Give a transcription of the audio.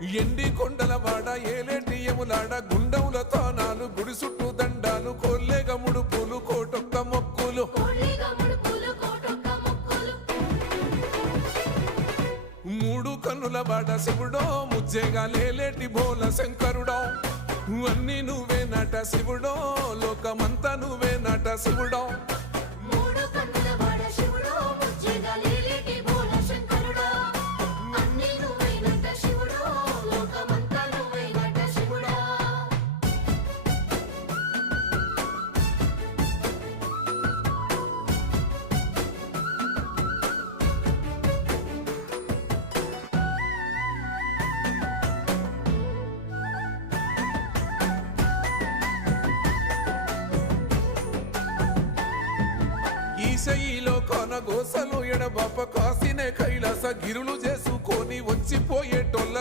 ఎండి కొండల వాడ ఏలేటియములాడ గుండముల తానాలు గుడి చుట్టూ దండాలు కొల్లేగ ముడుపులు కోటొక్క మొక్కులు మూడు కన్నుల వాడ శివుడో ముజ్జేగా లేలేటి బోల శంకరుడో అన్ని నువ్వే నట శివుడో లోకమంతా నువ్వే నట శివుడో ఈశయిలో కొనగోసలు ఎడబాప కాసినే కైలాస గిరులు చేసుకొని వచ్చిపోయేటోళ్ళ